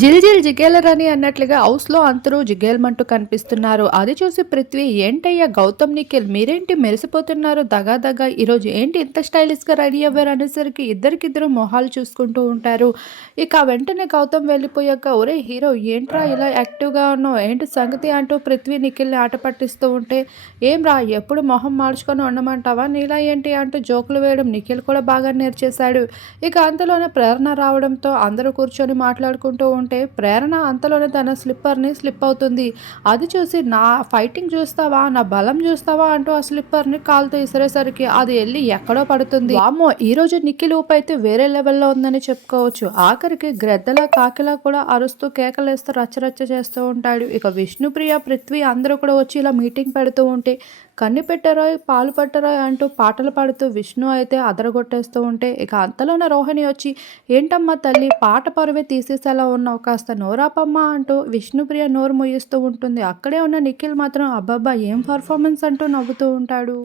జిల్ జిల్ జిగేలరని అన్నట్లుగా హౌస్లో అందరూ జిగేల్మంటూ కనిపిస్తున్నారు. అది చూసి పృథ్వీ ఏంటయ్యా గౌతమ్ నిఖిల్ మీరేంటి మెరిసిపోతున్నారు? దగా ఈరోజు ఏంటి ఇంత స్టైలిష్గా రెడీ అవ్వారు? అనేసరికి ఇద్దరికిద్దరు మొహాలు చూసుకుంటూ ఉంటారు. ఇక వెంటనే గౌతమ్ వెళ్ళిపోయాక ఒరే హీరో ఏంట్రా ఇలా యాక్టివ్గా ఉన్నావు? ఏంటి సంగతి? అంటూ పృథ్వీ నిఖిల్ని ఆట పట్టిస్తూ ఉంటే ఏం రా ఎప్పుడు మొహం మార్చుకొని ఉండమంటావా? నీలా ఏంటి? అంటూ జోకులు వేయడం నిఖిల్ కూడా బాగా నేర్చేశాడు. ఇక అంతలోనే ప్రేరణ రావడంతో అందరూ కూర్చొని మాట్లాడుకుంటూ ఉంటే ప్రేరణ అంతలోనే తన స్లిప్పర్ని స్లిప్ అవుతుంది. అది చూసి నా ఫైటింగ్ చూస్తావా? నా బలం చూస్తావా? అంటూ ఆ స్లిప్పర్ని కాలుతో ఇసిరేసరికి అది వెళ్ళి ఎక్కడో పడుతుంది. అమ్మో ఈరోజు రోజు నిఖిల్ ఊపు అయితే వేరే లెవెల్లో ఉందని చెప్పుకోవచ్చు. ఆఖరికి గ్రెద్దలా కాకిలా కూడా అరుస్తూ కేకలేస్తూ రచ్చరచ్చ చేస్తూ ఉంటాడు. ఇక విష్ణుప్రియ పృథ్వీ అందరూ కూడా వచ్చి ఇలా మీటింగ్ పెడుతూ ఉంటే కన్ను పెట్టరాయ్ పాలు పట్టరాయ్ అంటూ పాటలు పాడుతూ విష్ణు అయితే అదరగొట్టేస్తూ ఉంటే ఇక అంతలోనే రోహిణి వచ్చి ఏంటమ్మా తల్లి పాట పరువే తీసేసేలా ఉన్నావు కాస్త నోరాపమ్మా అంటూ విష్ణుప్రియ నోరు మొయ్యిస్తూ ఉంటుంది. అక్కడే ఉన్న నిఖిల్ మాత్రం అబ్బబ్బా ఏం పర్ఫార్మెన్స్ అంటూ నవ్వుతూ ఉంటాడు.